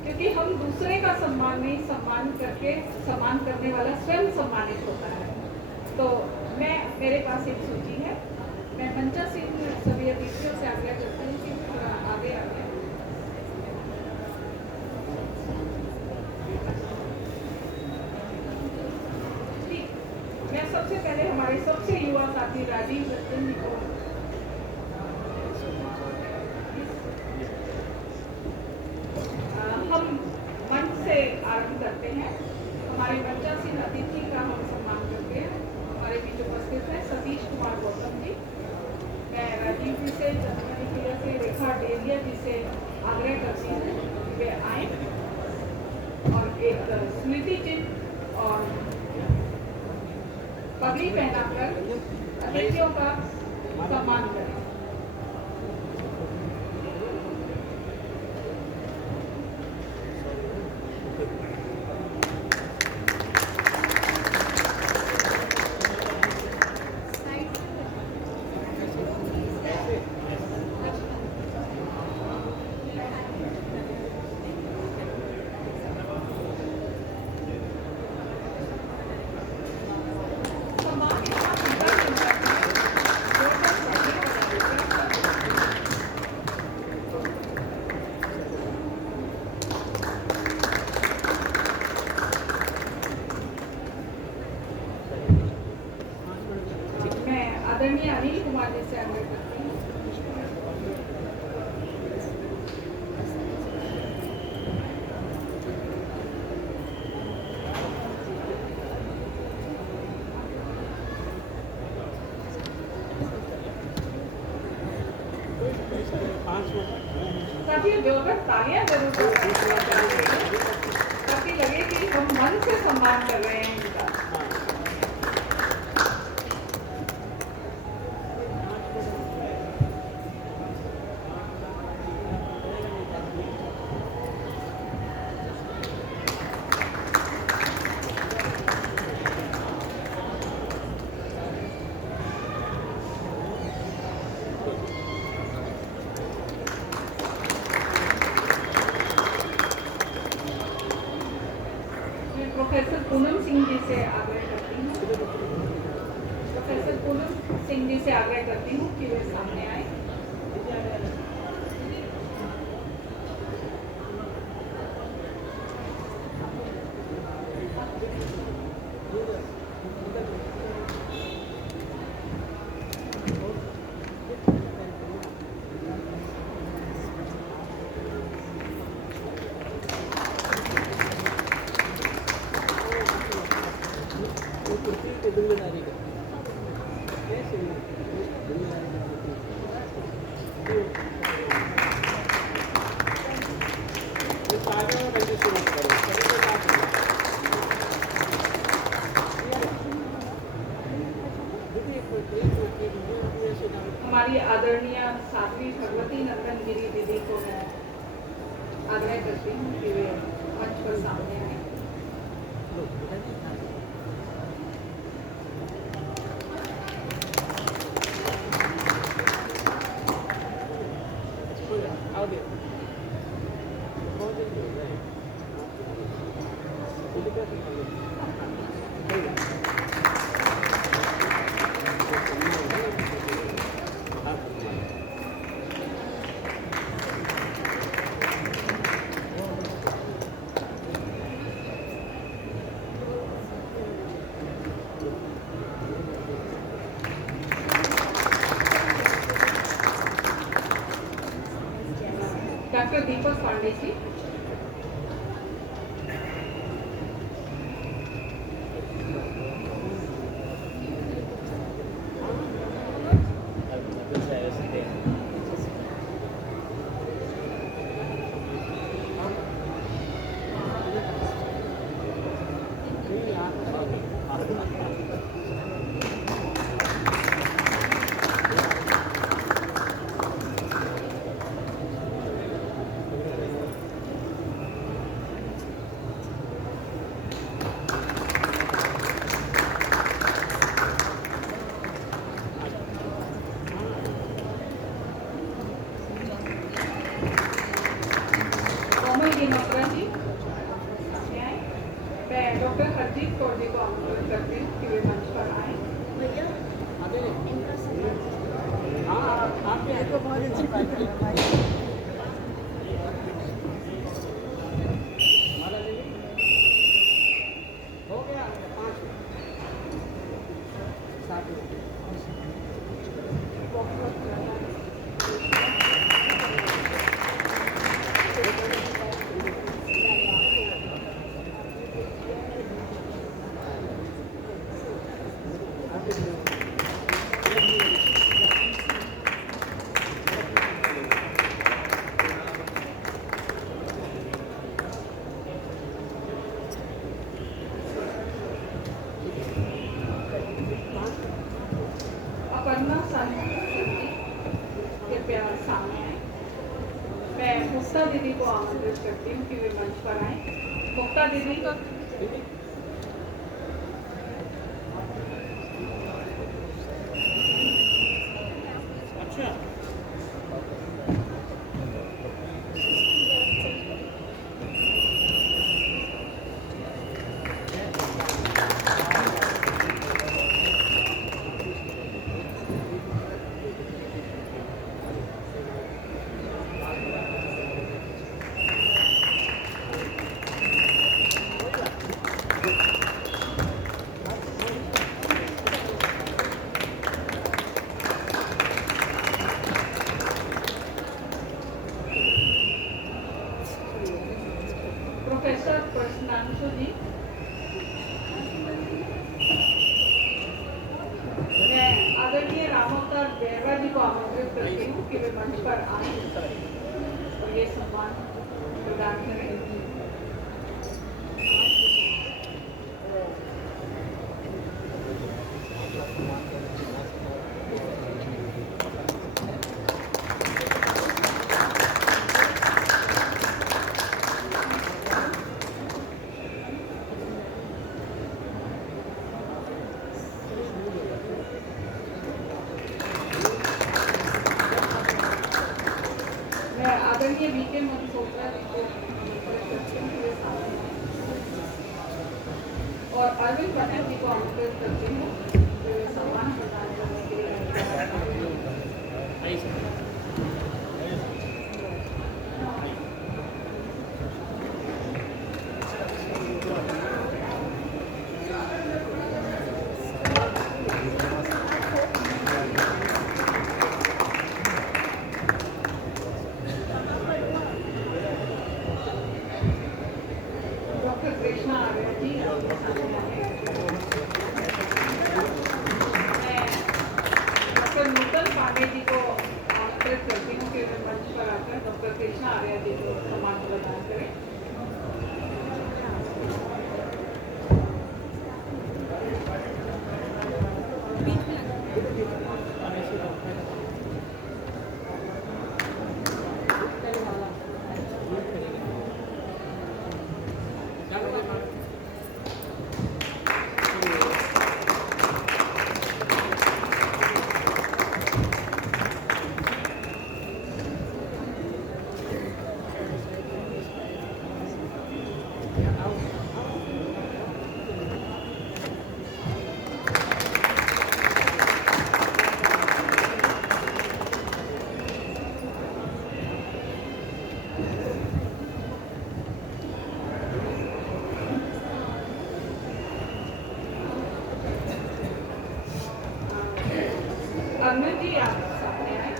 क्योंकि हम दूसरे का सम्मान नहीं, सम्मान करके सम्मान करने वाला स्वयं सम्मानित होता है। तो मेरे पास एक सूची है, मैं मंचा से सभी अतिथियों से आग्रह करती हूँ कि थोड़ा आगे आ गया। मैं सबसे पहले हमारे सबसे युवा साथी राजीव रंजन जी को हम मंच से आरंभ करते हैं। हमारे मंचासीन अतिथि का हम सम्मान करते हैं। हमारे बीच उपस्थित है सतीश कुमार गौतम जी। मैं राजीव जी से, चंद्रमणि प्रिया से, रेखा डेरिया जी से आग्रह करती हूँ कि वे आए और एक स्मृति चिन्ह और पगड़ी पहनाकर अतिथियों का सम्मान करें। सभी जोरदार तालियां जरूर बजाना चाहिए ताकि लगे कि हम मन से सम्मान कर रहे हैं इनका। प्रोफेसर पूनम सिंह जी से आग्रह करती हूँ, प्रोफेसर पूनम सिंह जी से आग्रह करती हूँ कि वे सामने आए। हमारी आदरणीय साध्वी भगवती नंदन गिरी दीदी को मैं आग्रह करती हूँ कि वे मंच पर सामने आए। डॉक्टर दीपक पांडे जी, मैं डॉक्टर हरजीत कौर जी को आमंत्रित करती हूँ कि वे मंच पर आए। अपर्णा साहनी कृपया सामने आए। मैं मुक्ता दीदी को आमंत्रित करती हूँ कि वे मंच पर आए। मुक्ता दीदी प्रोफेसर प्रश्नांशु जी, मैं आदरणीय रामोत्तर देवरा जी को आमंत्रित करती हूँ कि वे मंच पर आए और ये सम्मान प्रदान करें। मैं आदरणीय वीके मधुसूदन जी को आमंत्रित करती हूँ कि वे सामने आएं। और अरविंद पटेल जी को आमंत्रित करती हूँ कि वे सम्मान प्रदान करने के लिए डॉक्टर कृष्णा आर्य जी आपके सामने आए। मैं डॉक्टर नूतन पांडे जी को आमंत्रित करती हूँ कि वे मंच पर आकर डॉक्टर कृष्णा आर्य जी को सम्मान प्रदान करें। अमित जी आप सामने आए।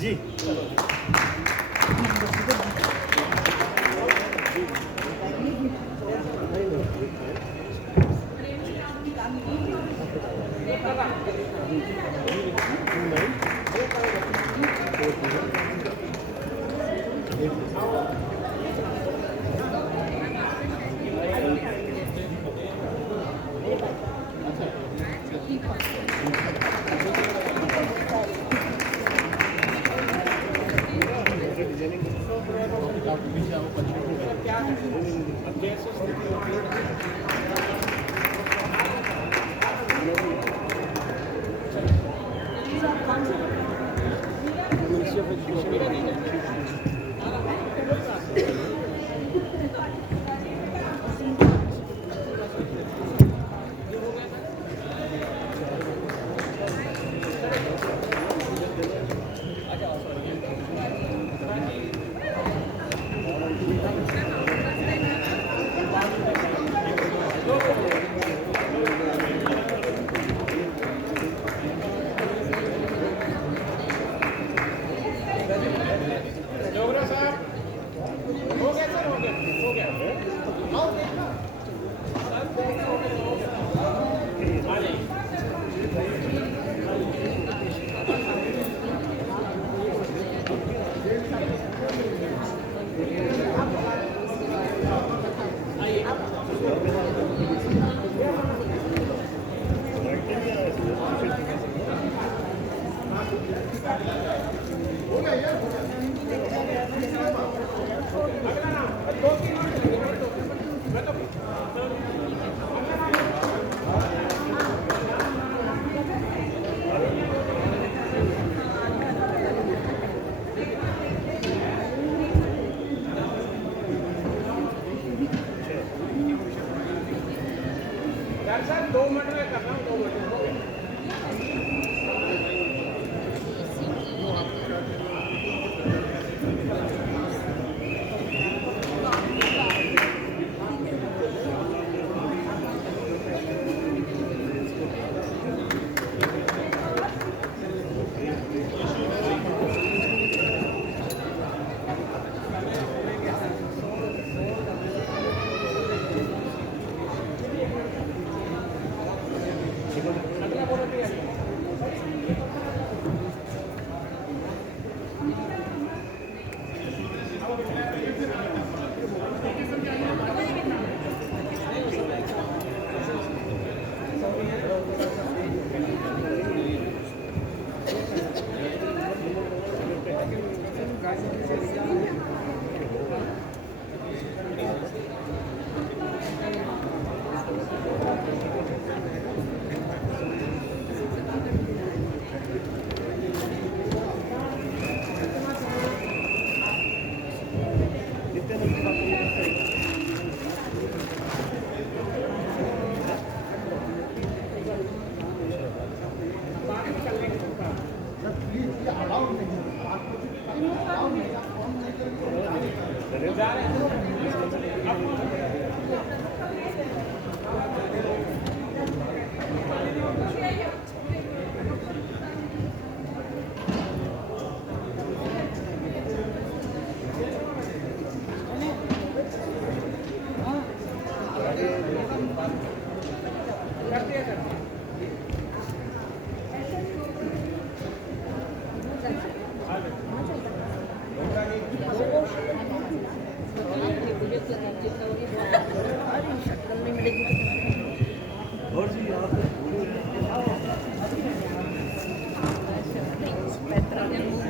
जी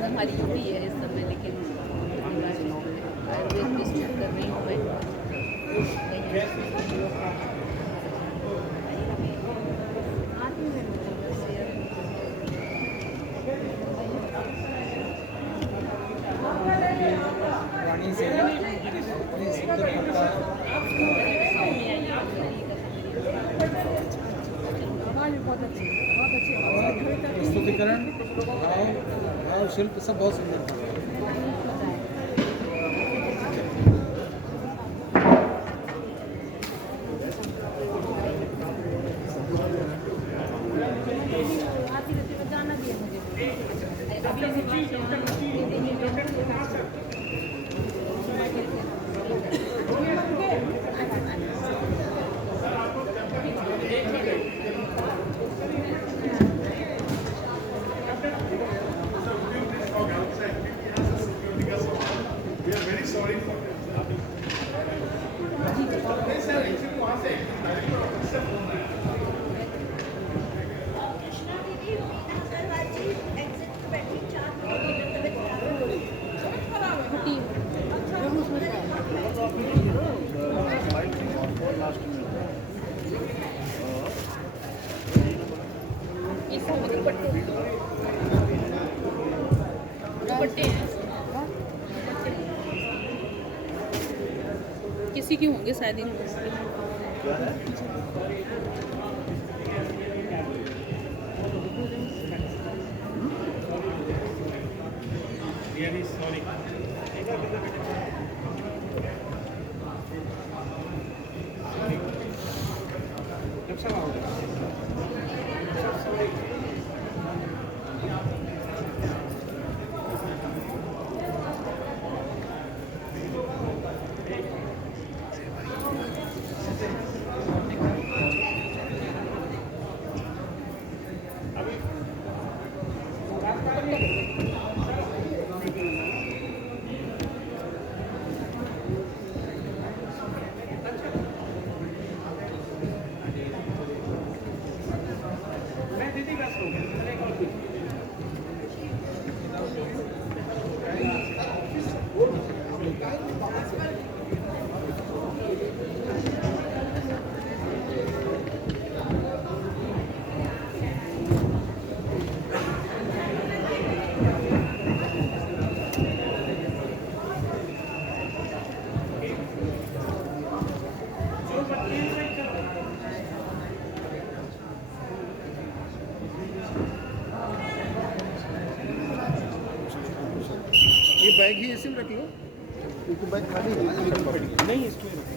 हमारी यूपी है इस समय, लेकिन आयुर्वेद डिस्ट्रिक्ट कर रही हूँ मैं। प्रस्तुतिकरण, भाव, शिल्प सब बहुत सुंदर था। आती रहती है, जाना किसी के होंगे शायद इन ये बैग ही ऐसे में रख लो, क्योंकि बैग खाली है। नहीं इसमें रखो।